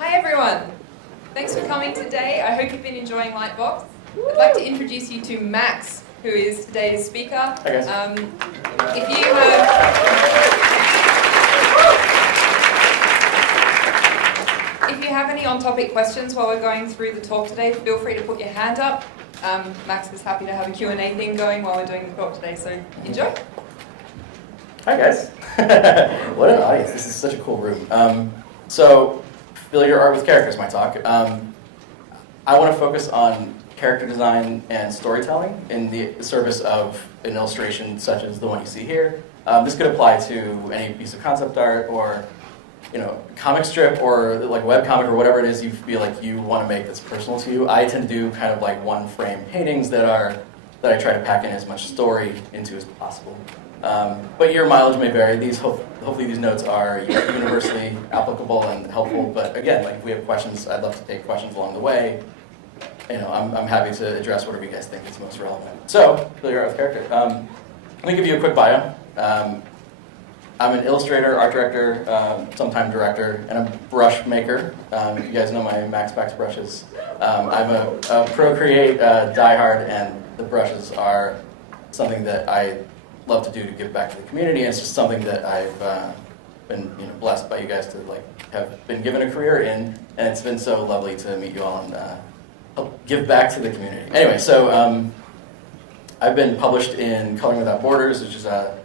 Hi everyone! Thanks for coming today. I hope you've been enjoying LightBox. I'd like to introduce you to Max, who is today's speaker. Hi guys. If you have any on-topic questions while we're going through the talk today, feel free to put your hand up. Max is happy to have a Q&A thing going while we're doing the talk today, so enjoy. Hi guys. What an audience. This is such a cool room. So, Build Your Art with Characters, my talk. I want to focus on character design and storytelling in the service of an illustration such as the one you see here. This could apply to any piece of concept art or comic strip or like webcomic or whatever it is you feel like you want to make that's personal to you. I tend to do kind of like one-frame paintings that I try to pack in as much story into as possible. But your mileage may vary. Hopefully these notes are universally applicable and helpful. But again, like if we have questions, I'd love to take questions along the way. I'm happy to address whatever you guys think is most relevant. So, Build Your Art with Character. Let me give you a quick bio. I'm an illustrator, art director, sometime director, and a brush maker. If you guys know my Max brushes, I'm a Procreate diehard, and the brushes are something that I love to do to give back to the community. And it's just something that I've been blessed by you guys to have been given a career in, and it's been so lovely to meet you all and help give back to the community. Anyway, so I've been published in Coloring Without Borders, which is a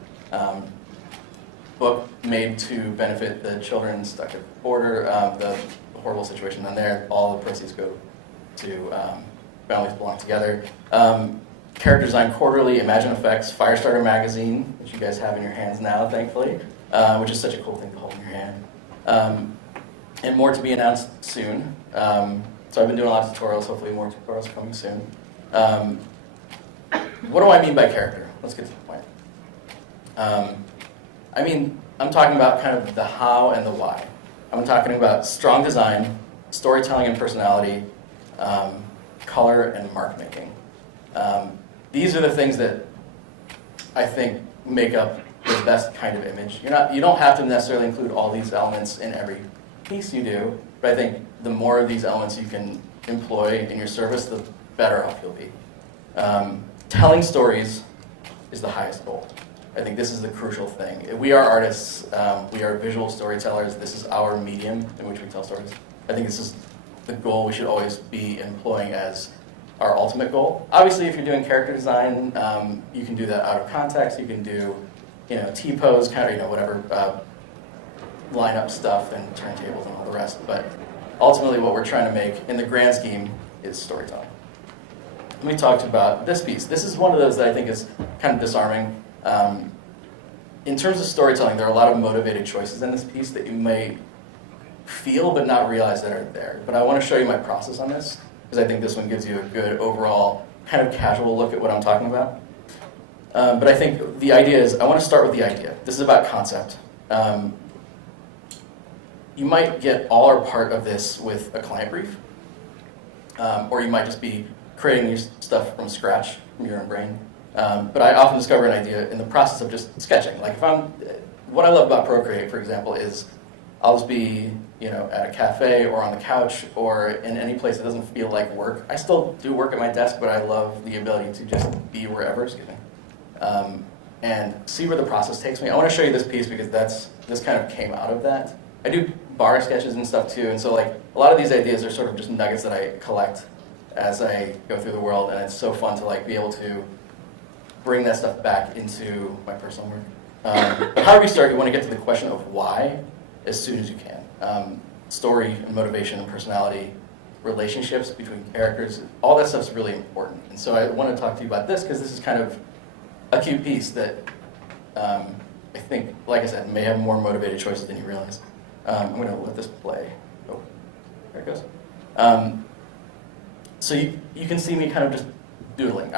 book made to benefit the children stuck at the border, the horrible situation down there. All the proceeds go to Families Belong Together. Character Design Quarterly, Imagine Effects, Firestarter Magazine, which you guys have in your hands now, thankfully, which is such a cool thing to hold in your hand. And more to be announced soon. So I've been doing a lot of tutorials, hopefully more tutorials coming soon. What do I mean by character? Let's get to the point. I'm talking about kind of the how and the why. I'm talking about strong design, storytelling and personality, color and mark making. These are the things that I think make up the best kind of image. You don't have to necessarily include all these elements in every piece you do, but I think the more of these elements you can employ in your service, the better off you'll be. Telling stories is the highest goal. I think this is the crucial thing. We are artists, we are visual storytellers, this is our medium in which we tell stories. I think this is the goal we should always be employing as our ultimate goal. Obviously, if you're doing character design, you can do that out of context, you can do T-pose, kind of, whatever, line-up stuff and turntables and all the rest, but ultimately what we're trying to make in the grand scheme is storytelling. Let me talk about this piece. This is one of those that I think is kind of disarming. In terms of storytelling, there are a lot of motivated choices in this piece that you may feel but not realize that are there. But I want to show you my process on this, because I think this one gives you a good overall kind of casual look at what I'm talking about. But I think the idea is, I want to start with the idea. This is about concept. You might get all or part of this with a client brief, or you might just be creating your stuff from scratch, from your own brain. But I often discover an idea in the process of just sketching. Like what I love about Procreate, for example, is I'll just be at a cafe or on the couch or in any place that doesn't feel like work. I still do work at my desk, but I love the ability to just be wherever, and see where the process takes me. I want to show you this piece because this kind of came out of that. I do bar sketches and stuff too, and so a lot of these ideas are sort of just nuggets that I collect as I go through the world, and it's so fun to be able to bring that stuff back into my personal work. But however you start, you want to get to the question of why as soon as you can. Story and motivation and personality, relationships between characters, all that stuff's really important. And so I want to talk to you about this because this is kind of a cute piece that I think, like I said, may have more motivated choices than you realize. I'm going to let this play. Oh, there it goes. So you can see me kind of just doodling.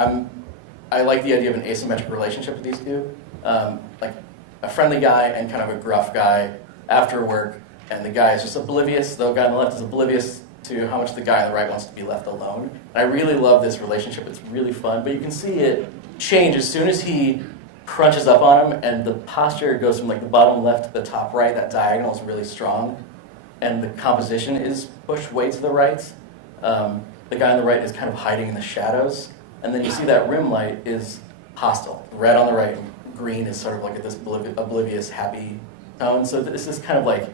I like the idea of an asymmetric relationship with these two. Like a friendly guy and kind of a gruff guy after work, and the guy is just oblivious, the guy on the left is oblivious to how much the guy on the right wants to be left alone. And I really love this relationship, it's really fun, but you can see it change as soon as he crunches up on him and the posture goes from the bottom left to the top right, that diagonal is really strong. and the composition is pushed way to the right. The guy on the right is kind of hiding in the shadows, and then you see that rim light is hostile. Red on the right, green is sort of like at this oblivious, happy tone. So this is kind of like,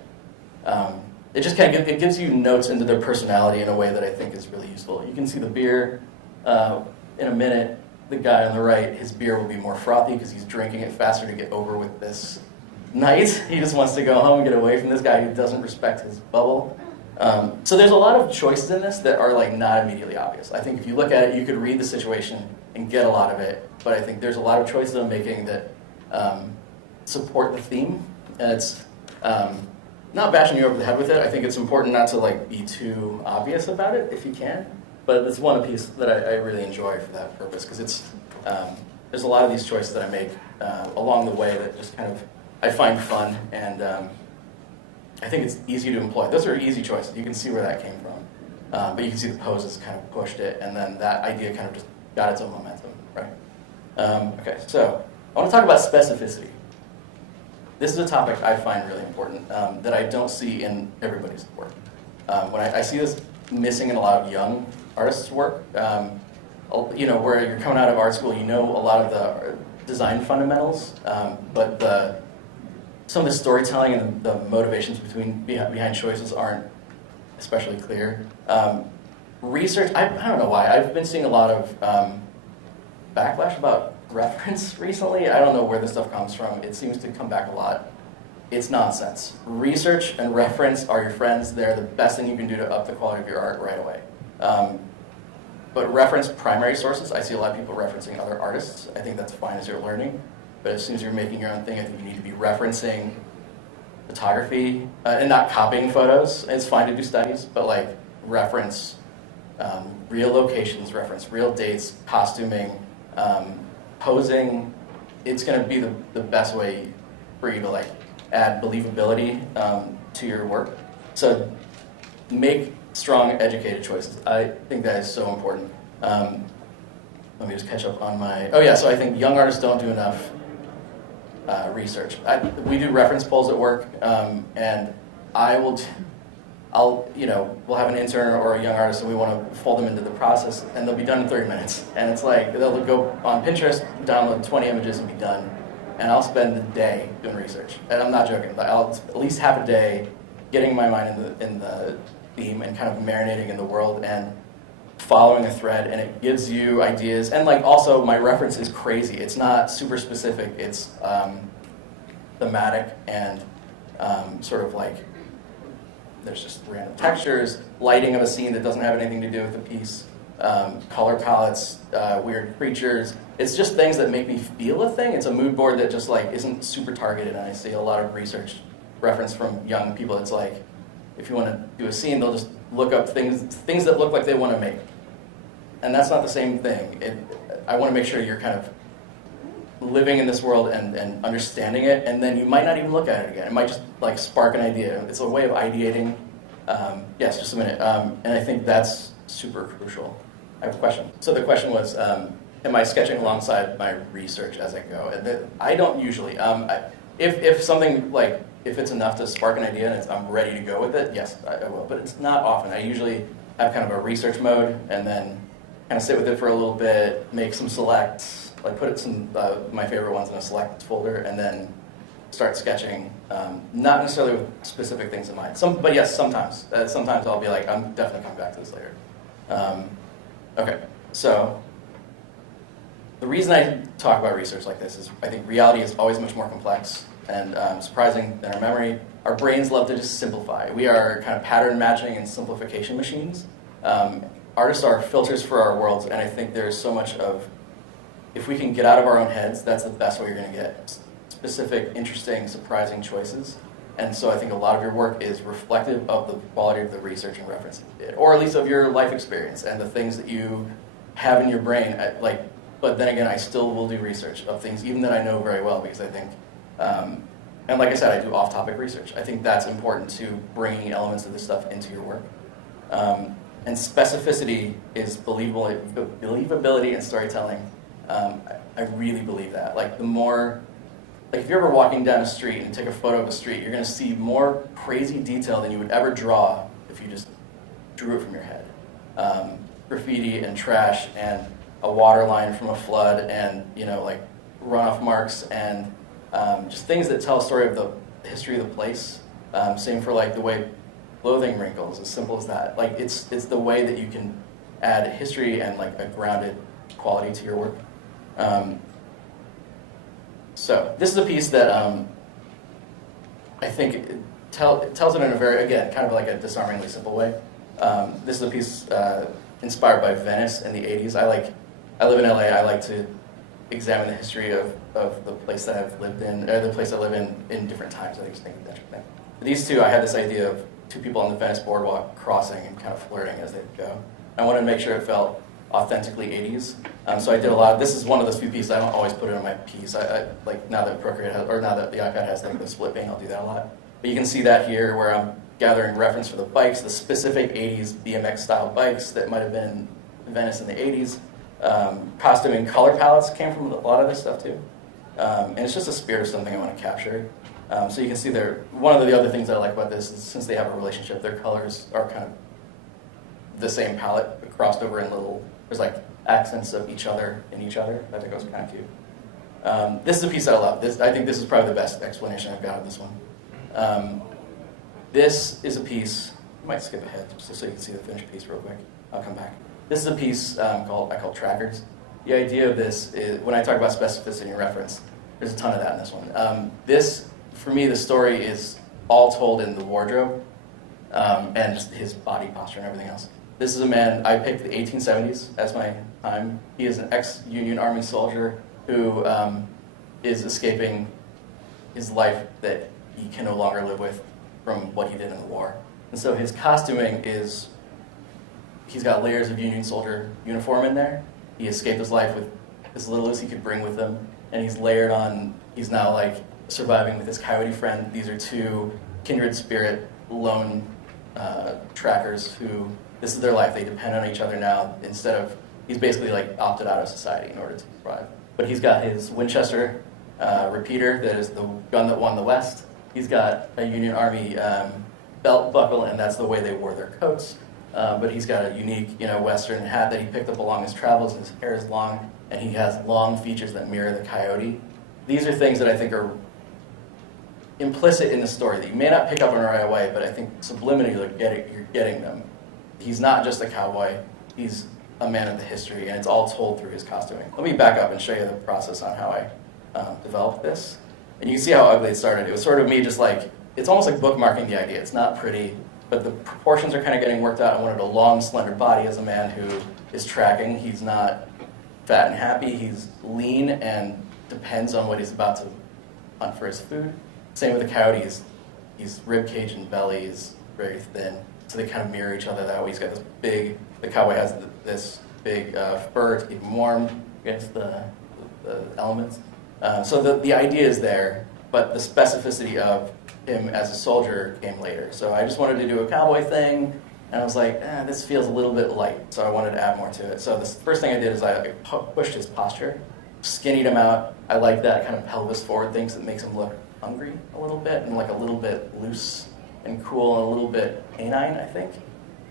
it just kind of it gives you notes into their personality in a way that I think is really useful. You can see the beer. In a minute, the guy on the right, his beer will be more frothy because he's drinking it faster to get over with this night. He just wants to go home and get away from this guy who doesn't respect his bubble. So there's a lot of choices in this that are like not immediately obvious. I think if you look at it, you could read the situation and get a lot of it, but I think there's a lot of choices I'm making that support the theme, and it's not bashing you over the head with it. I think it's important not to like be too obvious about it if you can, but it's one piece that I really enjoy for that purpose, because it's there's a lot of these choices that I make along the way that just kind of I find fun, and I think it's easy to employ. Those are easy choices. You can see where that came from. But you can see the poses kind of pushed it, and then that idea kind of just got its own momentum, right? Okay, so I want to talk about specificity. This is a topic I find really important that I don't see in everybody's work. When I see this missing in a lot of young artists' work, you know, where you're coming out of art school, you know a lot of the design fundamentals, but some of the storytelling and the motivations behind choices aren't especially clear. Research, I don't know why, I've been seeing a lot of backlash about reference recently. I don't know where this stuff comes from. It seems to come back a lot. It's nonsense. Research and reference are your friends. They're the best thing you can do to up the quality of your art right away. But reference primary sources. I see a lot of people referencing other artists. I think that's fine as you're learning. But as soon as you're making your own thing, I think you need to be referencing photography and not copying photos. It's fine to do studies, but like reference real locations, reference real dates, costuming, posing. It's going to be the best way for you to like add believability to your work. So make strong, educated choices. I think that is so important. Let me just catch up on my. Oh yeah, so I think young artists don't do enough research. We do reference polls at work, and we'll have an intern or a young artist, and we want to fold them into the process, and they'll be done in 30 minutes. And it's like they'll go on Pinterest, download 20 images, and be done. And I'll spend the day doing research, and I'm not joking. But I'll at least have a day getting my mind in the theme and kind of marinating in the world and following a thread, and it gives you ideas. And like also my reference is crazy. It's not super specific. It's thematic and sort of like there's just random textures, lighting of a scene that doesn't have anything to do with the piece, color palettes, weird creatures. It's just things that make me feel a thing. It's a mood board that just like isn't super targeted. And I see a lot of research reference from young people. It's like if you want to do a scene, they'll just look up things that look like they want to make. And that's not the same thing. I want to make sure you're kind of living in this world and understanding it, and then you might not even look at it again. It might just like spark an idea. It's a way of ideating. Yes, just a minute. And I think that's super crucial. I have a question. So the question was, am I sketching alongside my research as I go? And I don't usually. If something like, if it's enough to spark an idea and I'm ready to go with it, yes, I will. But it's not often. I usually have kind of a research mode and then kind of sit with it for a little bit, make some selects, like put some my favorite ones in a select folder, and then start sketching. Not necessarily with specific things in mind. But yes, sometimes. Sometimes I'll be like, I'm definitely coming back to this later. Okay, so the reason I talk about research like this is I think reality is always much more complex and surprising than our memory. Our brains love to just simplify. We are kind of pattern matching and simplification machines. Artists are filters for our worlds, and I think there's so much of, if we can get out of our own heads, that's the best way you're going to get specific, interesting, surprising choices. And so I think a lot of your work is reflective of the quality of the research and reference that you did, or at least of your life experience and the things that you have in your brain. But then again, I still will do research of things even that I know very well, because I think, and like I said, I do off-topic research. I think that's important to bringing elements of this stuff into your work. And specificity is believability in storytelling. I really believe that. Like the more like if you're ever walking down a street and take a photo of a street, you're going to see more crazy detail than you would ever draw if you just drew it from your head. Graffiti and trash and a water line from a flood and, you know, like runoff marks and just things that tell a story of the history of the place. Same for like the way clothing wrinkles, as simple as that. Like it's the way that you can add history and like a grounded quality to your work. So this is a piece that I think it tells it in a very, again, kind of like a disarmingly simple way. This is a piece inspired by Venice in the 80s. I live in LA. I like to examine the history of the place that I've lived in, or the place I live in different times. I think it's an interesting. These two, I had this idea of two people on the Venice boardwalk crossing and kind of flirting as they go. I wanted to make sure it felt authentically 80s. So I did a lot. This is one of those few pieces. I don't always put it on my piece. I like now that Procreate has, or now that the iPad has like the split pane, I'll do that a lot. But you can see that here where I'm gathering reference for the bikes, the specific 80s BMX style bikes that might have been in Venice in the 80s. Costume and color palettes came from a lot of this stuff too. And it's just a spirit of something I want to capture. So you can see there, one of the other things I like about this is since they have a relationship, their colors are kind of the same palette, but crossed over in little, there's like accents of each other in each other. I think that was kind of cute. This is a piece I love. I think this is probably the best explanation I've got of this one. This is a piece, I might skip ahead just so you can see the finished piece real quick. I'll come back. This is a piece I call Trackers. The idea of this is, when I talk about specificity and reference, there's a ton of that in this one. This, for me, the story is all told in the wardrobe and just his body posture and everything else. This is a man, I picked the 1870s as my time. He is an ex-Union Army soldier who is escaping his life that he can no longer live with from what he did in the war. And so his costuming is, he's got layers of Union soldier uniform in there. He escaped his life with as little as he could bring with him. And he's layered on, he's now like surviving with his coyote friend. These are two kindred spirit lone trackers who, this is their life. They depend on each other now instead of, he's basically like opted out of society in order to survive. But he's got his Winchester repeater that is the gun that won the West. He's got a Union Army belt buckle, and that's the way they wore their coats. But he's got a unique, Western hat that he picked up along his travels. His hair is long, and he has long features that mirror the coyote. These are things that I think are implicit in the story that you may not pick up on right away, but I think subliminally you're getting them. He's not just a cowboy. He's a man of the history, and it's all told through his costuming. Let me back up and show you the process on how I developed this. And you can see how ugly it started. It was sort of me just like, it's almost like bookmarking the idea. It's not pretty, but the proportions are kind of getting worked out. I wanted a long, slender body as a man who is tracking. He's not fat and happy. He's lean and depends on what he's about to hunt for his food. Same with the coyote. He's rib cage and belly is very thin. So they kind of mirror each other that way. He's got this big, the cowboy has this big fur to keep him warm against the elements. So the idea is there, but the specificity of him as a soldier came later. So I just wanted to do a cowboy thing, and I was like, this feels a little bit light, so I wanted to add more to it. So the first thing I did is I pushed his posture, skinnied him out. I like that kind of pelvis forward thing that makes him look hungry a little bit, and like a little bit loose and cool, and a little bit canine, I think.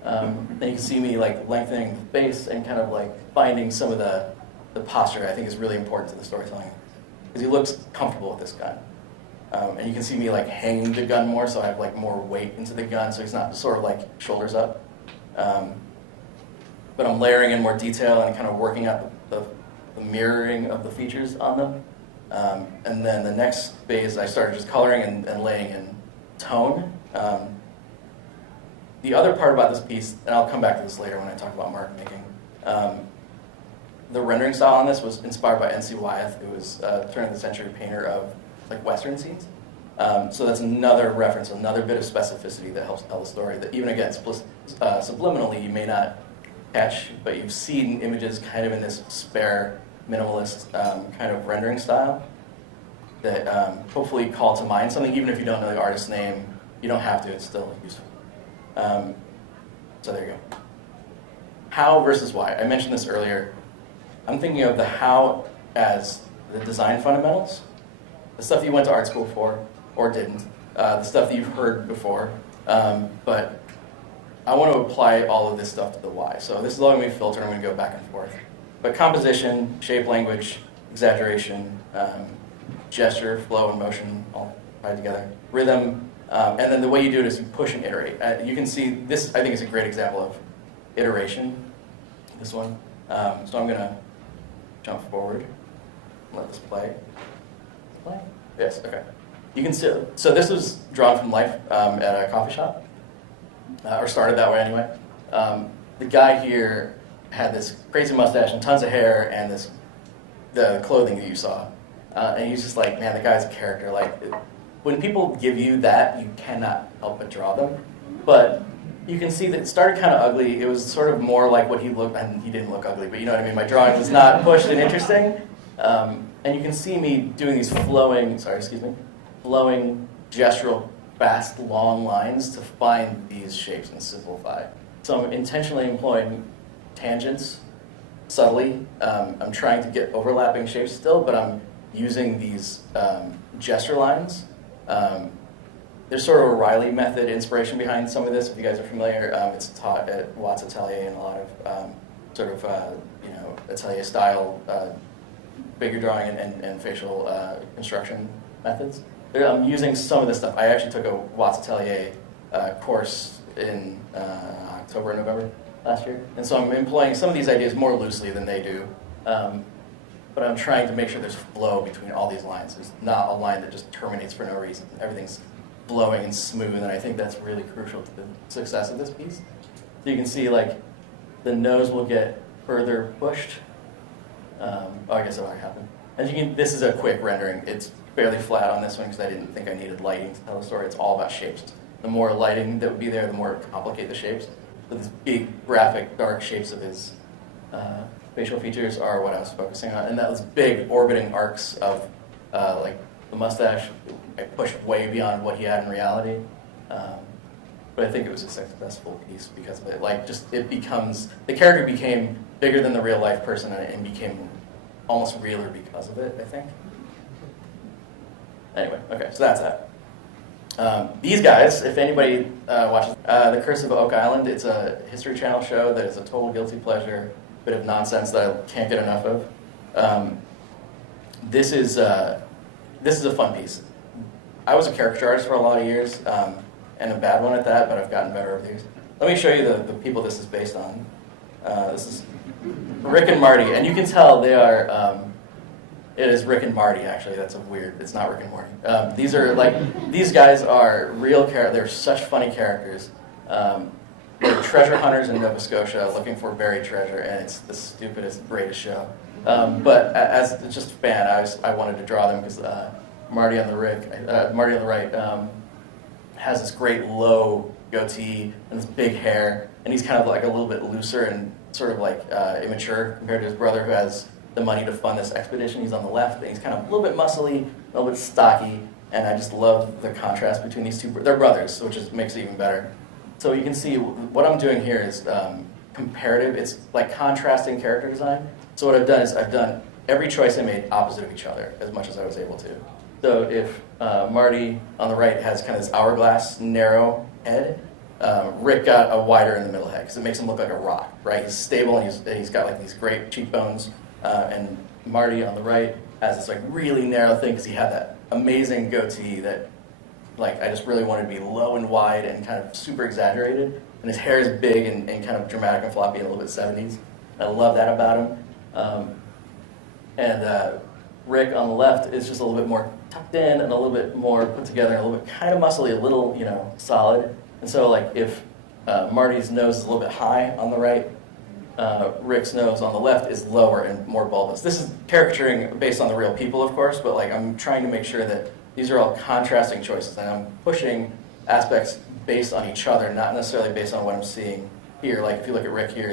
Then you can see me like lengthening the face and kind of like finding some of the posture I think is really important to the storytelling. Because he looks comfortable with this gun. And you can see me like hanging the gun more, so I have like more weight into the gun, so he's not sort of like shoulders up. But I'm layering in more detail and kind of working out the mirroring of the features on them. And then the next phase, I started just coloring and laying in tone. The other part about this piece, and I'll come back to this later when I talk about mark making, the rendering style on this was inspired by N.C. Wyeth, who was a turn-of-the-century painter of like Western scenes. So that's another reference, another bit of specificity that helps tell the story that even again, subliminally, you may not catch, but you've seen images kind of in this spare, minimalist kind of rendering style that hopefully call to mind something, even if you don't know the artist's name. You don't have to, it's still useful. So there you go. How versus why. I mentioned this earlier. I'm thinking of the how as the design fundamentals, the stuff that you went to art school for, or didn't, the stuff that you've heard before, but I want to apply all of this stuff to the why. So this is all going to be filtered, I'm going to go back and forth. But composition, shape, language, exaggeration, gesture, flow, and motion all tied together. Rhythm, and then the way you do it is you push and iterate. You can see this, I think, is a great example of iteration, this one. So I'm going to jump forward, let this play. Play? Yes, okay. You can see, so this was drawn from life at a coffee shop, or started that way anyway. The guy here had this crazy mustache and tons of hair and the clothing that you saw. And he's just like, man, the guy's a character. Like, when people give you that, you cannot help but draw them. But you can see that it started kind of ugly. It was sort of more like what he looked, and he didn't look ugly, but you know what I mean? My drawing was not pushed and interesting. And you can see me doing these flowing, gestural, fast, long lines to find these shapes and simplify. So I'm intentionally employing tangents subtly. I'm trying to get overlapping shapes still, but I'm using these gesture lines. There's sort of a Riley method inspiration behind some of this. If you guys are familiar, it's taught at Watts Atelier and a lot of Atelier style figure drawing and facial construction methods. I'm using some of this stuff. I actually took a Watts Atelier course in October and November last year. And so I'm employing some of these ideas more loosely than they do. But I'm trying to make sure there's flow between all these lines. There's not a line that just terminates for no reason. Everything's flowing and smooth, and I think that's really crucial to the success of this piece. So you can see, like, the nose will get further pushed. I guess that already happened. And you can, this is a quick rendering. It's fairly flat on this one because I didn't think I needed lighting to tell the story. It's all about shapes. The more lighting that would be there, the more it complicate the shapes. So these big, graphic, dark shapes of his facial features are what I was focusing on. And that was big, orbiting arcs of, like, the mustache. I pushed way beyond what he had in reality. But I think it was a successful piece because of it. Like, just, it becomes, the character became bigger than the real life person and became almost realer because of it, I think. Anyway, okay, so that's that. These guys, if anybody watches The Curse of Oak Island, it's a History Channel show that is a total guilty pleasure, bit of nonsense that I can't get enough of. This is a fun piece. I was a caricature artist for a lot of years, and a bad one at that, but I've gotten better over the years. Let me show you the people this is based on. This is Rick and Marty, and you can tell they are, it is Rick and Marty, actually. That's a weird, it's not Rick and Morty. These are, like, these guys are real characters. They're such funny characters. They're treasure hunters in Nova Scotia looking for buried treasure, and it's the stupidest, greatest show. But as just a fan, I wanted to draw them because Marty on the right has this great low goatee and this big hair, and he's kind of like a little bit looser and sort of like immature compared to his brother who has the money to fund this expedition. He's on the left, and he's kind of a little bit muscly, a little bit stocky, and I just love the contrast between these two. They're brothers, which makes it even better. So you can see what I'm doing here is comparative. It's like contrasting character design. So what I've done is I've done every choice I made opposite of each other as much as I was able to. So if Marty on the right has kind of this hourglass, narrow head, Rick got a wider in the middle head because it makes him look like a rock, right? He's stable and he's got like these great cheekbones. And Marty on the right has this like really narrow thing because he had that amazing goatee that, like, I just really wanted to be low and wide and kind of super exaggerated. And his hair is big and kind of dramatic and floppy and a little bit 70s. I love that about him. And Rick on the left is just a little bit more tucked in and a little bit more put together, and a little bit kind of muscly, a little, solid. And so, like, if Marty's nose is a little bit high on the right, Rick's nose on the left is lower and more bulbous. This is caricaturing based on the real people, of course, but, like, I'm trying to make sure that these are all contrasting choices, and I'm pushing aspects based on each other, not necessarily based on what I'm seeing here. Like, if you look at Rick here,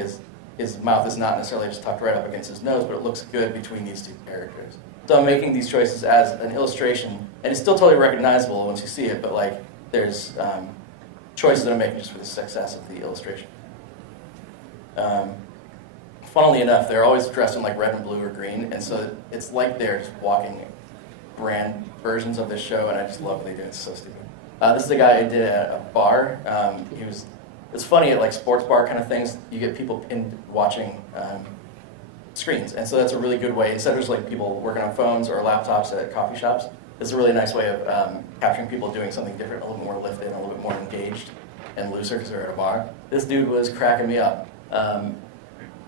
his mouth is not necessarily just tucked right up against his nose, but it looks good between these two characters. So I'm making these choices as an illustration, and it's still totally recognizable once you see it, but, like, there's choices that I'm making just for the success of the illustration. Funnily enough, they're always dressed in, like, red and blue or green, and so it's like they're just walking brand versions of this show, and I just love what they do. It's so stupid. This is a guy who did a bar. It's funny at like sports bar kind of things, you get people in watching screens, and so that's a really good way, instead of just like people working on phones or laptops at coffee shops, it's a really nice way of capturing people doing something different, a little more lifted, and a little bit more engaged and looser because they're at a bar. This dude was cracking me up.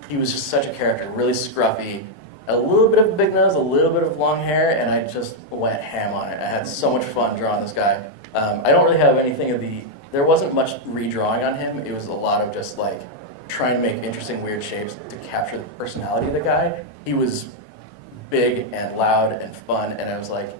He was just such a character, really scruffy, a little bit of a big nose, a little bit of long hair, and I just went ham on it. I had so much fun drawing this guy. I don't really have anything of there wasn't much redrawing on him. It was a lot of just like trying to make interesting, weird shapes to capture the personality of the guy. He was big and loud and fun, and I was like,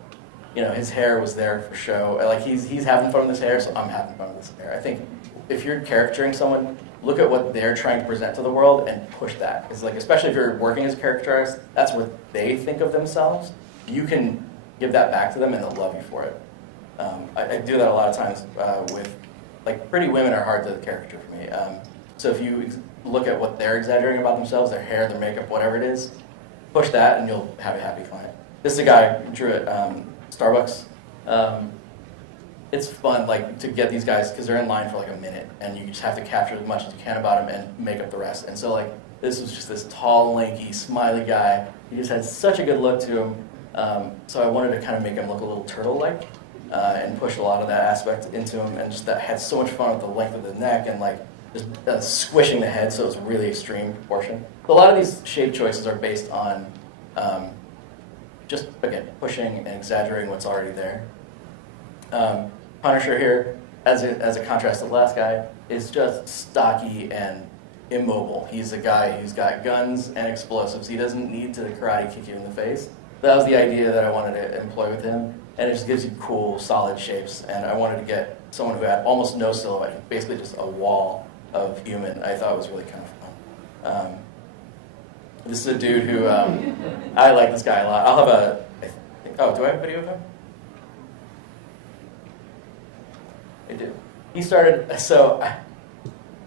his hair was there for show. Like he's having fun with his hair, so I'm having fun with his hair. I think if you're caricaturing someone, look at what they're trying to present to the world and push that. Because like, especially if you're working as a caricature artist, that's what they think of themselves. You can give that back to them, and they'll love you for it. I do that a lot of times with, like, pretty women are hard to caricature for me. So if you look at what they're exaggerating about themselves, their hair, their makeup, whatever it is, push that and you'll have a happy client. This is a guy who drew at Starbucks. It's fun, like, to get these guys, because they're in line for like a minute, and you just have to capture as much as you can about them and make up the rest. And so, like, this was just this tall, lanky, smiley guy. He just had such a good look to him. So I wanted to kind of make him look a little turtle-like. And push a lot of that aspect into him, and just that had so much fun with the length of the neck and like just squishing the head, so it was really extreme proportion. So a lot of these shape choices are based on just, again, pushing and exaggerating what's already there. Punisher here, as a contrast to the last guy, is just stocky and immobile. He's a guy who's got guns and explosives. He doesn't need to karate kick you in the face. That was the idea that I wanted to employ with him. And it just gives you cool, solid shapes. And I wanted to get someone who had almost no silhouette, basically just a wall of human. I thought it was really kind of fun. This is a dude who, I like this guy a lot. I'll have do I have a video of him? I do. He started, so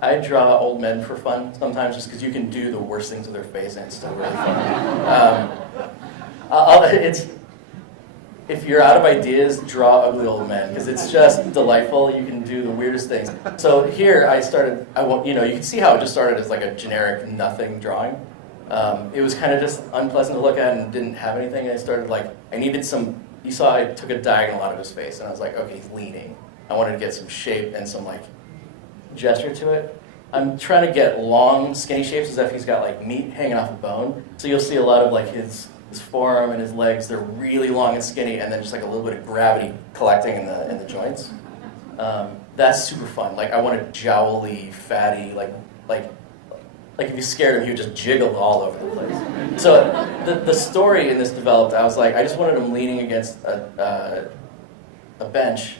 I draw old men for fun sometimes just because you can do the worst things with their face and it's still really fun. If you're out of ideas, draw ugly old men, because it's just delightful. You can do the weirdest things. So here you can see how it just started as like a generic nothing drawing. It was kind of just unpleasant to look at and didn't have anything. And I started you saw I took a diagonal out of his face, and I was like, okay, he's leaning. I wanted to get some shape and some like gesture to it. I'm trying to get long, skinny shapes as if he's got like meat hanging off a bone. So you'll see a lot of like his forearm and his legs, they're really long and skinny, and then just like a little bit of gravity collecting in the joints. That's super fun. Like I want a jowly, fatty, like if you scared him, he would just jiggle all over the place. So the story in this developed, I was like, I just wanted him leaning against a bench,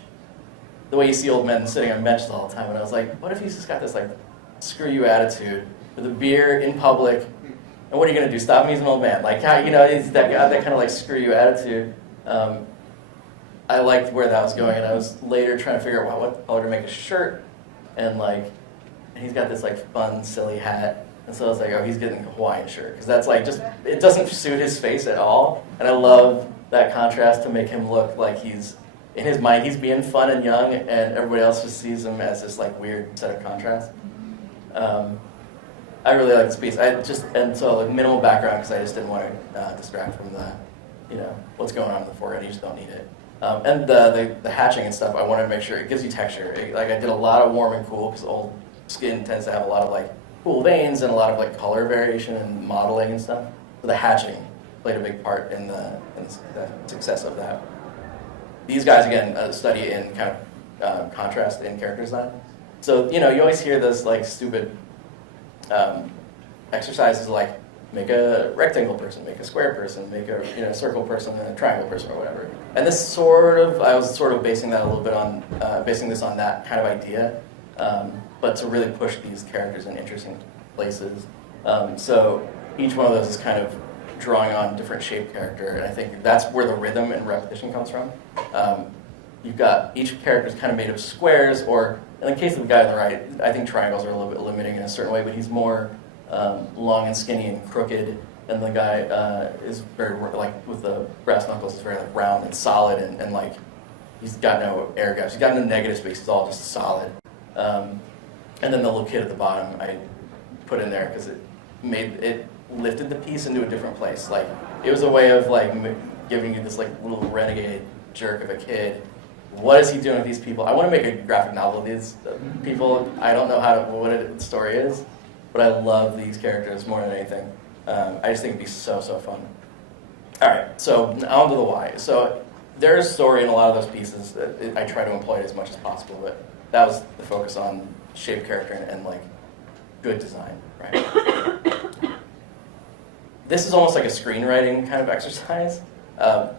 the way you see old men sitting on benches all the time. And I was like, what if he's just got this like screw you attitude with a beer in public? And what are you going to do? Stop me? He's an old man. Like, he's that guy, that kind of like screw you attitude. I liked where that was going, and I was later trying to figure out what color to make a shirt. And he's got this like fun, silly hat. And so I was like, oh, he's getting a Hawaiian shirt. Because that's like it doesn't suit his face at all. And I love that contrast to make him look like in his mind, he's being fun and young, and everybody else just sees him as this like weird set of contrasts. I really like this piece. And so like minimal background because I just didn't want to distract from the, what's going on in the forehead. You just don't need it. And the hatching and stuff, I wanted to make sure it gives you texture. I did a lot of warm and cool because old skin tends to have a lot of like cool veins and a lot of like color variation and modeling and stuff. So the hatching played a big part in the success of that. These guys again study in kind of contrast in character design. So you always hear this like stupid exercises like make a rectangle person, make a square person, make a circle person, and a triangle person, or whatever. And this I was sort of basing that a little bit on basing this on that kind of idea, but to really push these characters in interesting places. So each one of those is kind of drawing on different shaped character, and I think that's where the rhythm and repetition comes from. You've got each character is kind of made of squares, or in the case of the guy on the right, I think triangles are a little bit limiting in a certain way, but he's more long and skinny and crooked, and the guy is very, like, with the brass knuckles, is very, like, round and solid, and like, he's got no air gaps. He's got no negative space. He's all just solid. And then the little kid at the bottom, I put in there because it lifted the piece into a different place. Like, it was a way of, like, giving you this, like, little renegade jerk of a kid. What is he doing with these people? I want to make a graphic novel of these people. I don't know what the story is, but I love these characters more than anything. I just think it'd be so fun. All right, so on to the why. So there's story in a lot of those pieces. I try to employ it as much as possible, but that was the focus on shape, character, and like good design, right? This is almost like a screenwriting kind of exercise.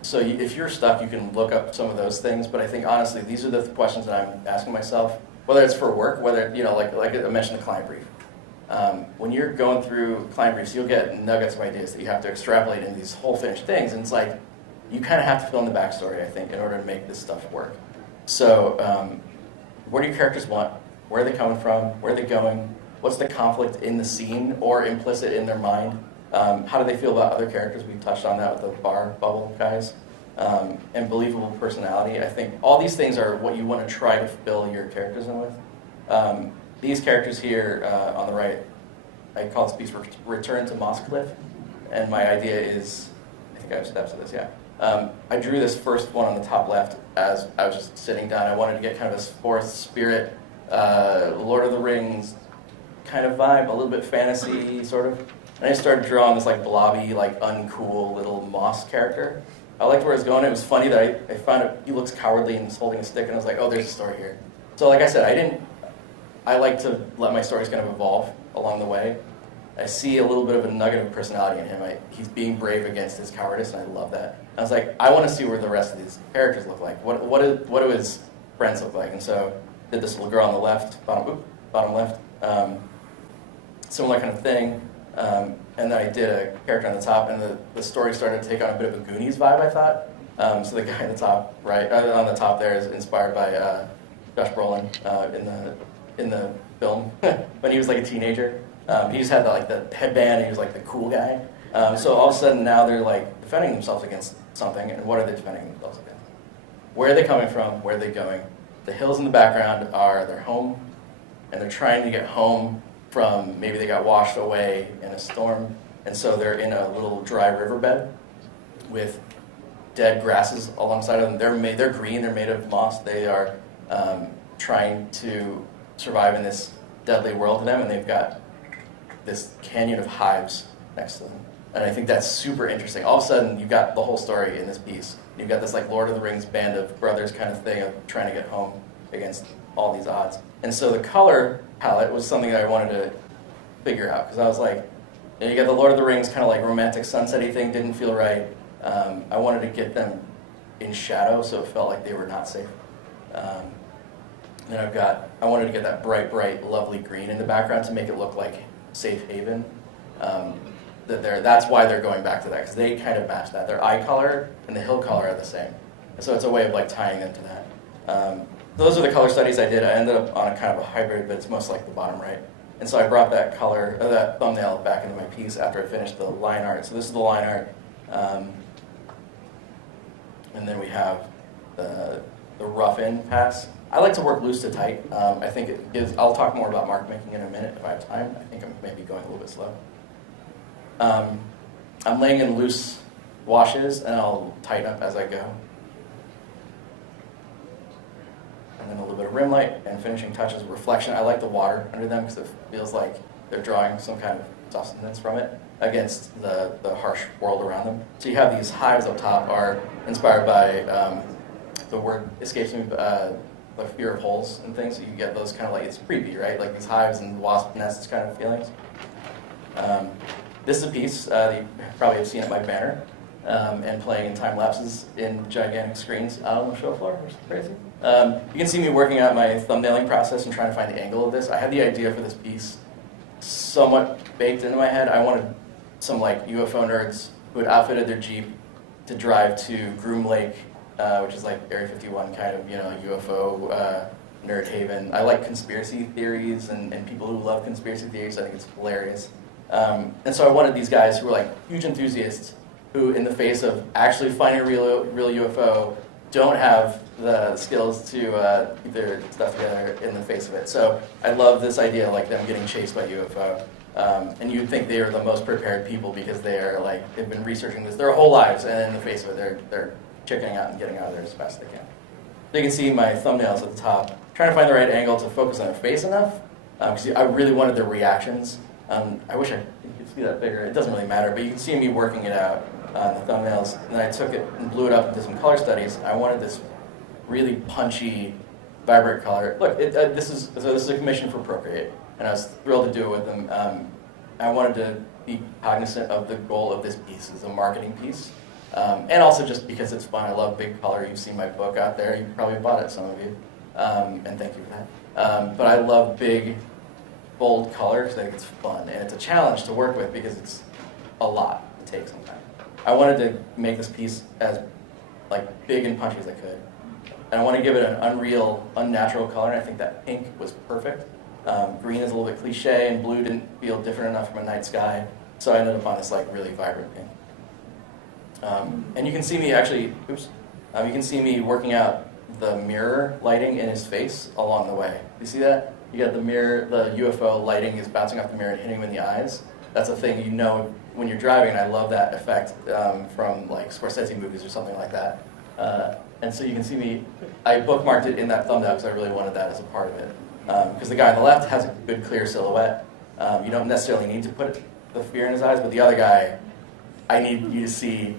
So if you're stuck, you can look up some of those things. But I think honestly, these are the questions that I'm asking myself, whether it's for work, whether like I mentioned the client brief. When you're going through client briefs, you'll get nuggets of ideas that you have to extrapolate into these whole finished things, and it's like you kind of have to fill in the backstory, I think, in order to make this stuff work. So, what do your characters want? Where are they coming from? Where are they going? What's the conflict in the scene or implicit in their mind? How do they feel about other characters? We touched on that with the bar bubble guys. And believable personality. I think all these things are what you want to try to fill your characters in with. These characters here on the right, I call this piece Return to Moss Cliff. And my idea is, I think I have steps of this, yeah. I drew this first one on the top left as I was just sitting down. I wanted to get kind of this fourth spirit, Lord of the Rings kind of vibe, a little bit fantasy sort of. And I started drawing this like blobby, like uncool little moss character. I liked where it was going. It was funny that I found it, he looks cowardly and he's holding a stick, and I was like, oh, there's a story here. So like I said, I like to let my stories kind of evolve along the way. I see a little bit of a nugget of personality in him. He's being brave against his cowardice, and I love that. I was like, I want to see where the rest of these characters look like. What do his friends look like? And so did this little girl on the left, bottom left, similar kind of thing. And then I did a character on the top, and the story started to take on a bit of a Goonies vibe, I thought. So the guy on the top right, on the top there is inspired by Josh Brolin in the film when he was like a teenager. He just had the headband, and he was like the cool guy. So all of a sudden now they're like defending themselves against something, and what are they defending themselves against? Where are they coming from? Where are they going? The hills in the background are their home, and they're trying to get home from, maybe they got washed away in a storm, and so they're in a little dry riverbed with dead grasses alongside of them. They're green, they're made of moss. They are trying to survive in this deadly world to them, and they've got this canyon of hives next to them. And I think that's super interesting. All of a sudden, you've got the whole story in this piece. You've got this like Lord of the Rings band of brothers kind of thing of trying to get home against all these odds. And so the color palette was something that I wanted to figure out, because I was like, you got the Lord of the Rings kind of like romantic sunset-y thing, didn't feel right. I wanted to get them in shadow so it felt like they were not safe. Then I wanted to get that bright, lovely green in the background to make it look like safe haven. That's why they're going back to that, because they kind of match that. Their eye color and the hill color are the same. So it's a way of like tying them to that. Those are the color studies I did. I ended up on a kind of a hybrid, but it's most like the bottom right. And so I brought that that thumbnail back into my piece after I finished the line art. So this is the line art. And then we have the rough in pass. I like to work loose to tight. I think it gives, I'll talk more about mark making in a minute if I have time. I think I'm maybe going a little bit slow. I'm laying in loose washes, and I'll tighten up as I go. And then a little bit of rim light and finishing touches of reflection. I like the water under them because it feels like they're drawing some kind of sustenance from it against the harsh world around them. So you have these hives up top are inspired by, the word escapes me, the fear of holes and things. So you get those kind of like, it's creepy, right? Like these hives and wasp nests kind of feelings. This is a piece that you probably have seen at my banner, and playing in time lapses in gigantic screens out on the show floor, which is crazy. You can see me working out my thumbnailing process and trying to find the angle of this. I had the idea for this piece somewhat baked into my head. I wanted some like UFO nerds who had outfitted their Jeep to drive to Groom Lake, which is like Area 51 kind of, UFO nerd haven. I like conspiracy theories and people who love conspiracy theories. I think it's hilarious. And so I wanted these guys who were like huge enthusiasts who, in the face of actually finding a real UFO, don't have the skills to keep their stuff together in the face of it. So I love this idea of like them getting chased by UFO. And you'd think they are the most prepared people because they are like, they've been researching this their whole lives, and in the face of it, they're checking out and getting out of there as fast as they can. So you can see my thumbnails at the top. Trying to find the right angle to focus on their face enough, because I really wanted their reactions. I wish you could see that bigger. It doesn't really matter, but you can see me working it out on the thumbnails. And then I took it and blew it up into some color studies. I wanted this really punchy, vibrant color. Look, this is a commission for Procreate, and I was thrilled to do it with them. I wanted to be cognizant of the goal of this piece as a marketing piece, and also just because it's fun. I love big color. You've seen my book out there. You probably bought it, some of you, and thank you for that. But I love big, bold colors. I think it's fun, and it's a challenge to work with because it's a lot to take sometimes. I wanted to make this piece as like big and punchy as I could. And I want to give it an unreal, unnatural color, and I think that pink was perfect. Green is a little bit cliche, and blue didn't feel different enough from a night sky, so I ended up on this like really vibrant pink. And you can see me actually, you can see me working out the mirror lighting in his face along the way. You see that? You got the mirror, the UFO lighting is bouncing off the mirror and hitting him in the eyes. That's a thing you know when you're driving, and I love that effect from like Scorsese movies or something like that. And so you can see me, I bookmarked it in that thumbnail because I really wanted that as a part of it. Because the guy on the left has a good clear silhouette. You don't necessarily need to put the fear in his eyes, but the other guy, I need you to see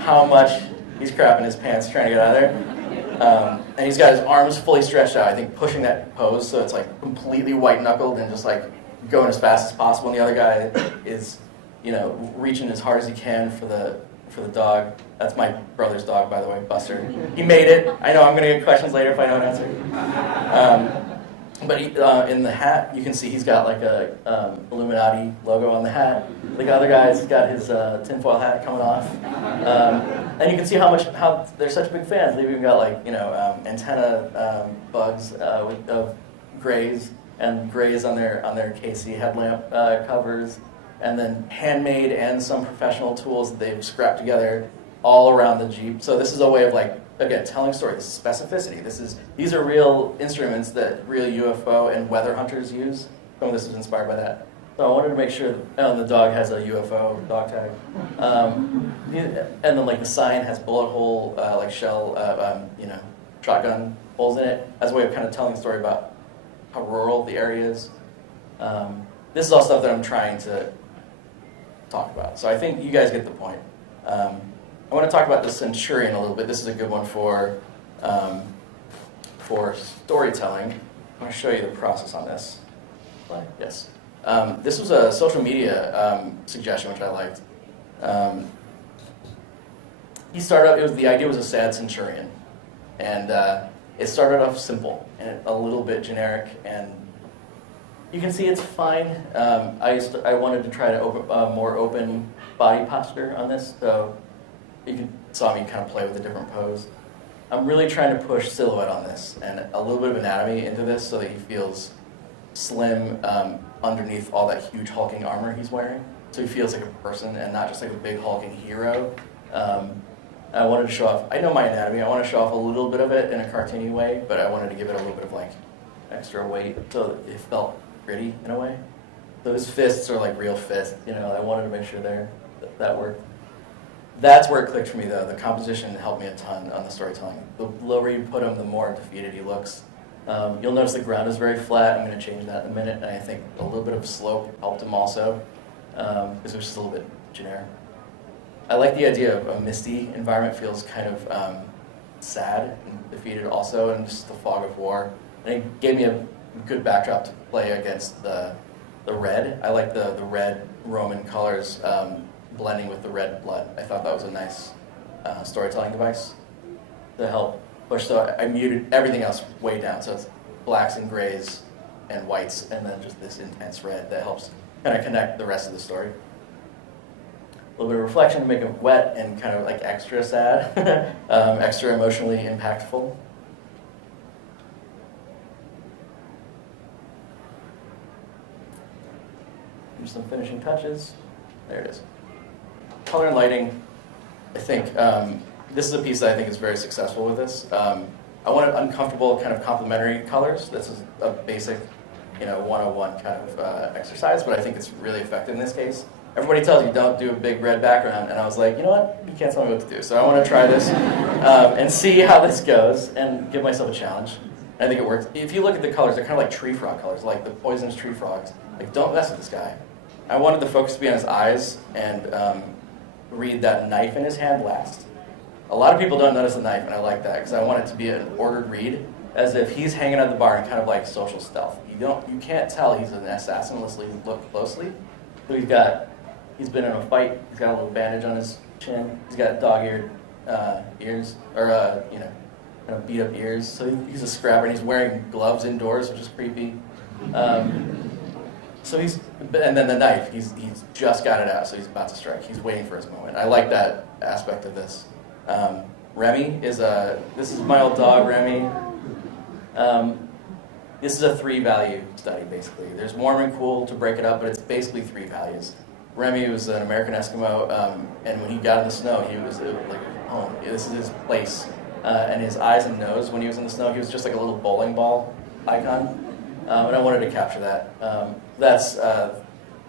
how much he's crapping his pants trying to get out of there. And he's got his arms fully stretched out, I think pushing that pose so it's like completely white-knuckled and just like going as fast as possible. And the other guy is, you know, reaching as hard as he can for the dog. That's my brother's dog, by the way, Buster. He made it. I know I'm going to get questions later if I don't answer. But in the hat, you can see he's got like a Illuminati logo on the hat. The other guy's got his tinfoil hat coming off. And you can see how they're such big fans. They've even got like, you know, antenna bugs of grays and grays on their KC headlamp covers. And then handmade and some professional tools that they've scrapped together all around the Jeep. So this is a way of like, again, telling stories, specificity. These are real instruments that real UFO and weather hunters use. Some of this is inspired by that. So I wanted to make sure the dog has a UFO dog tag. And then like the sign has bullet hole, like shell, shotgun holes in it as a way of kind of telling a story about how rural the area is. This is all stuff that I'm trying to talk about. So I think you guys get the point. I want to talk about the Centurion a little bit. This is a good one for storytelling. I want to show you the process on this. Yes. This was a social media suggestion, which I liked. The idea was a sad centurion. And it started off simple and a little bit generic, and you can see it's fine. I wanted to try to more open body posture on this, so you saw me kind of play with a different pose. I'm really trying to push silhouette on this and a little bit of anatomy into this so that he feels slim underneath all that huge hulking armor he's wearing. So he feels like a person and not just like a big hulking hero. I wanted to show off, I know my anatomy, I want to show off a little bit of it in a cartoony way, but I wanted to give it a little bit of like extra weight so that it felt gritty in a way. So his fists are like real fists, I wanted to make sure that worked. That's where it clicked for me though. The composition helped me a ton on the storytelling. The lower you put him, the more defeated he looks. You'll notice the ground is very flat. I'm going to change that in a minute, and I think a little bit of slope helped him also, because it was just a little bit generic. I like the idea of a misty environment. Feels kind of sad and defeated also, and just the fog of war. And it gave me a good backdrop to play against the red. I like the red Roman colors blending with the red blood. I thought that was a nice storytelling device to help push. So I muted everything else way down. So it's blacks and grays and whites, and then just this intense red that helps kind of connect the rest of the story. A little bit of reflection to make it wet and kind of like extra sad, extra emotionally impactful. do some finishing touches. There it is. Color and lighting, I think this is a piece that I think is very successful with this. I wanted uncomfortable kind of complementary colors. This is a basic, 101 kind of exercise, but I think it's really effective in this case. Everybody tells you don't do a big red background, and I was like, you know what? You can't tell me what to do. So I want to try this and see how this goes and give myself a challenge. And I think it works. If you look at the colors, they're kind of like tree frog colors, like the poisonous tree frogs. Like, don't mess with this guy. I wanted the focus to be on his eyes and read that knife in his hand last. A lot of people don't notice the knife, and I like that because I want it to be an ordered read, as if he's hanging at the bar and kind of like social stealth. You can't tell he's an assassin unless you look closely. So he's been in a fight. He's got a little bandage on his chin. He's got dog-eared ears, or kind of beat-up ears. So he's a scrapper, and he's wearing gloves indoors, which is creepy. And then the knife. He's just got it out, so he's about to strike. He's waiting for his moment. I like that aspect of this. Remy this is my old dog, Remy. This is a 3-value study, basically. There's warm and cool to break it up, but it's basically 3 values. Remy was an American Eskimo, and when he got in the snow, he was like home. This is his place. And his eyes and nose, when he was in the snow, he was just like a little bowling ball icon. And I wanted to capture that.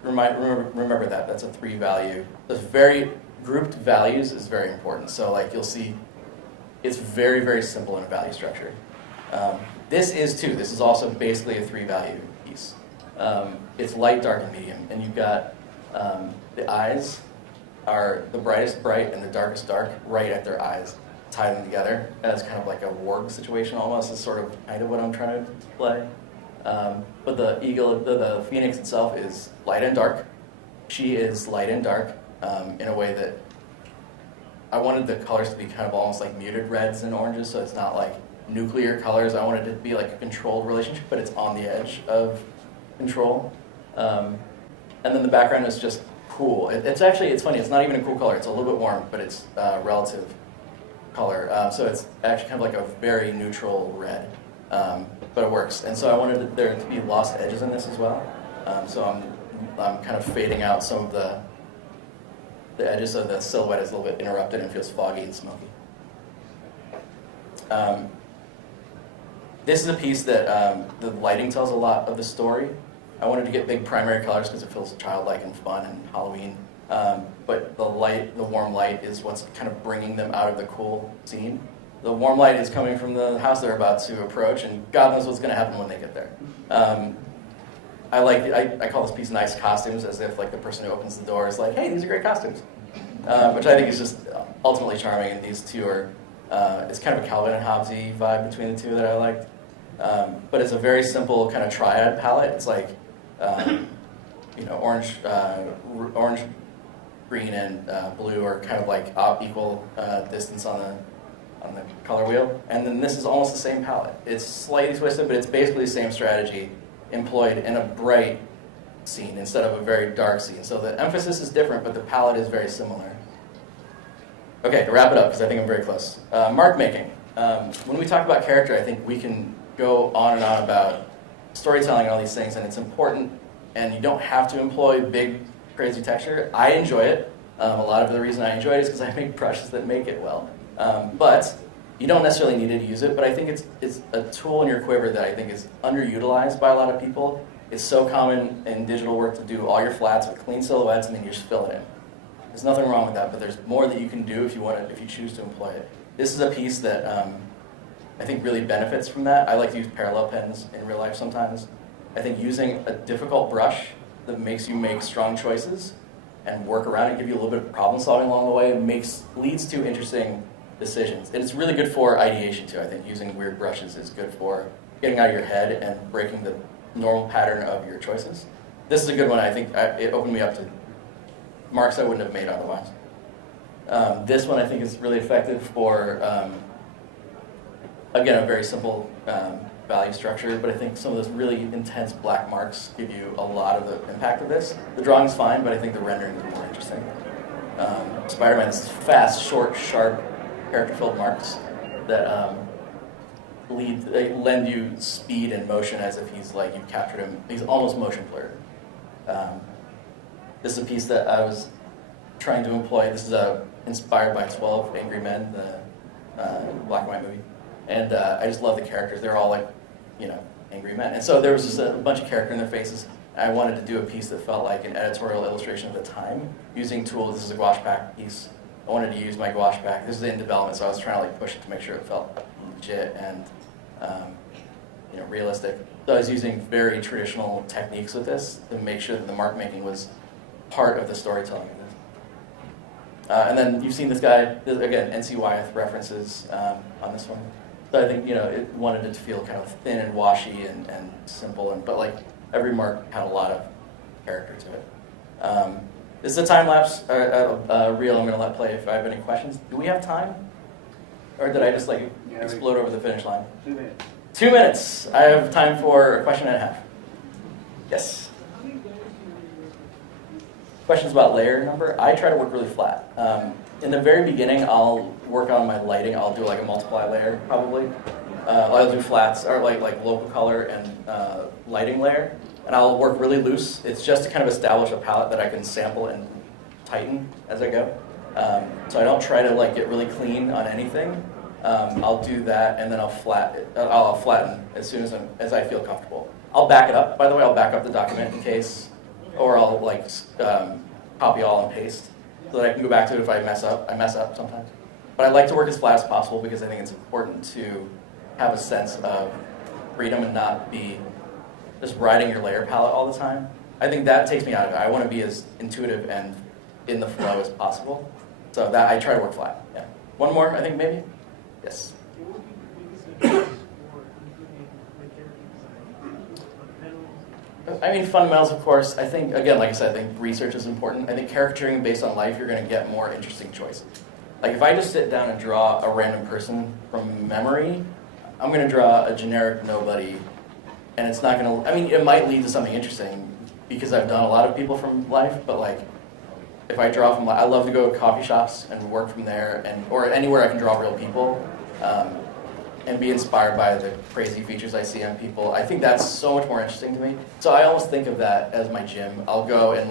Remember that. That's a 3-value. The very grouped values is very important. So like you'll see, it's very, very simple in a value structure. This is too. This is also basically a 3-value piece. It's light, dark, and medium. And you've got the eyes are the brightest bright and the darkest dark right at their eyes. Tie them together as kind of like a warg situation almost is sort of kind of what I'm trying to play. But the eagle, the phoenix itself is light and dark. She is light and dark in a way that I wanted the colors to be kind of almost like muted reds and oranges, so it's not like nuclear colors. I wanted it to be like a controlled relationship, but it's on the edge of control. And then the background is just cool. It's funny, it's not even a cool color. It's a little bit warm, but it's relative color. So it's actually kind of like a very neutral red, but it works. And so I wanted there to be lost edges in this as well. So I'm kind of fading out some of the edges so the silhouette is a little bit interrupted and feels foggy and smoky. This is a piece that the lighting tells a lot of the story. I wanted to get big primary colors because it feels childlike and fun and Halloween. But the warm light is what's kind of bringing them out of the cool scene. The warm light is coming from the house they're about to approach, and God knows what's going to happen when they get there. I call this piece nice costumes, as if like the person who opens the door is like, hey, these are great costumes. Which I think is just ultimately charming, and these two are, it's kind of a Calvin and Hobbes-y vibe between the two that I liked. But it's a very simple kind of triad palette. It's like, orange, green, and blue are kind of like equal distance on the color wheel. And then this is almost the same palette. It's slightly twisted, but it's basically the same strategy employed in a bright scene instead of a very dark scene. So the emphasis is different, but the palette is very similar. Okay, to wrap it up, because I think I'm very close. Mark making. When we talk about character, I think we can go on and on about storytelling and all these things, and it's important, and you don't have to employ big, crazy texture. I enjoy it. A lot of the reason I enjoy it is because I make brushes that make it well. But you don't necessarily need to use it, but I think it's a tool in your quiver that I think is underutilized by a lot of people. It's so common in digital work to do all your flats with clean silhouettes and then you just fill it in. There's nothing wrong with that, but there's more that you can do if you choose to employ it. This is a piece that I think really benefits from that. I like to use parallel pens in real life sometimes. I think using a difficult brush that makes you make strong choices and work around it, give you a little bit of problem solving along the way, leads to interesting decisions. And it's really good for ideation too. I think using weird brushes is good for getting out of your head and breaking the normal pattern of your choices. This is a good one. I think it opened me up to marks I wouldn't have made otherwise. This one I think is really effective for, again, a very simple value structure, but I think some of those really intense black marks give you a lot of the impact of this. The drawing's fine, but I think the rendering is more interesting. Spider-Man's fast, short, sharp, character-filled marks that they lend you speed and motion as if he's like you've captured him. He's almost motion blurred. This is a piece that I was trying to employ. This is inspired by 12 Angry Men, the black and white movie. And I just love the characters. They're all like, angry men. And so there was just a bunch of character in their faces. I wanted to do a piece that felt like an editorial illustration of the time, using tools. This is a gouache pack piece. I wanted to use my gouache pack. This is in development, so I was trying to like push it to make sure it felt legit and realistic. So I was using very traditional techniques with this to make sure that the mark making was part of the storytelling of this. And then you've seen this guy, again, NC Wyeth references on this one. So I think, it wanted it to feel kind of thin and washy and simple, but like every mark had a lot of character to it. This is a time-lapse reel I'm going to let play if I have any questions. Do we have time? Or did I just explode over the finish line? 2 minutes. 2 minutes. I have time for a question and a half. Yes? Questions about layer number? I try to work really flat. In the very beginning, I'll work on my lighting. I'll do like a multiply layer, probably. I'll do flats, or like local color and lighting layer. And I'll work really loose. It's just to kind of establish a palette that I can sample and tighten as I go. So I don't try to get really clean on anything. I'll do that, and then I'll flatten as soon as I feel comfortable. I'll back it up. By the way, I'll back up the document in case, or I'll copy all and paste so that I can go back to it if I mess up. I mess up sometimes. But I like to work as flat as possible because I think it's important to have a sense of freedom and not be just riding your layer palette all the time. I think that takes me out of it. I want to be as intuitive and in the flow as possible. So that I try to work flat. Yeah. One more, I think maybe? Yes. I mean, fundamentals, of course. I think, again, like I said, I think research is important. I think caricaturing based on life, you're going to get more interesting choices. Like if I just sit down and draw a random person from memory, I'm going to draw a generic nobody, and it's not going to, I mean, it might lead to something interesting because I've done a lot of people from life, but if I draw from life, I love to go to coffee shops and work from there, or anywhere I can draw real people. And be inspired by the crazy features I see on people. I think that's so much more interesting to me. So I almost think of that as my gym. I'll go and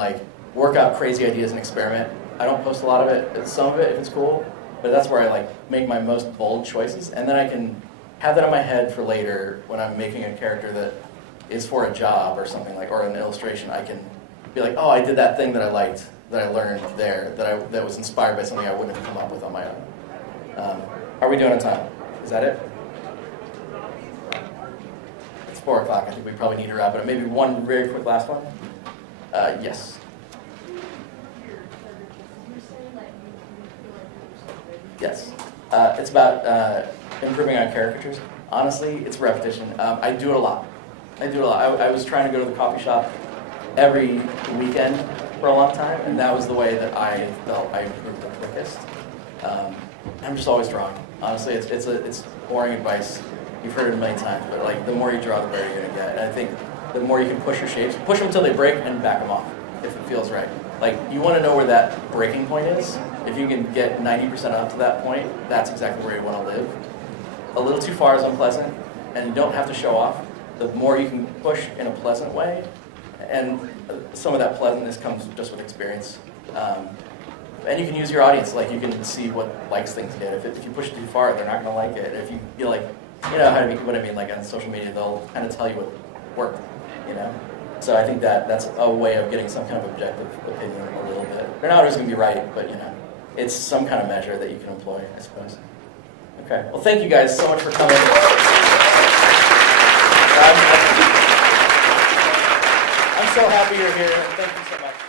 work out crazy ideas and experiment. I don't post a lot of it, some of it if it's cool, but that's where I make my most bold choices, and then I can have that in my head for later when I'm making a character that is for a job or something or an illustration. I can be like, oh, I did that thing that I liked, that I learned there, that was inspired by something I wouldn't have come up with on my own. How are we doing on time? Is that it? 4 o'clock. I think we probably need to wrap it up. Maybe one very quick last one. Yes. Yes. It's about improving on caricatures. Honestly, it's repetition. I do it a lot. I was trying to go to the coffee shop every weekend for a long time, and that was the way that I felt I improved the quickest. I'm just always drawing. Honestly, it's boring advice. You've heard it many times, but the more you draw, the better you're gonna get. And I think the more you can push your shapes, push them until they break and back them off if it feels right. You want to know where that breaking point is. If you can get 90% up to that point, that's exactly where you want to live. A little too far is unpleasant, and you don't have to show off. The more you can push in a pleasant way, and some of that pleasantness comes just with experience. And you can use your audience. You can see what likes things get. If you push it too far, they're not going to like it. If you feel what I mean, on social media, they'll kind of tell you what worked, So I think that's a way of getting some kind of objective opinion a little bit. They're not always going to be right, but, it's some kind of measure that you can employ, I suppose. Okay, well, thank you guys so much for coming. I'm so happy you're here. Thank you so much.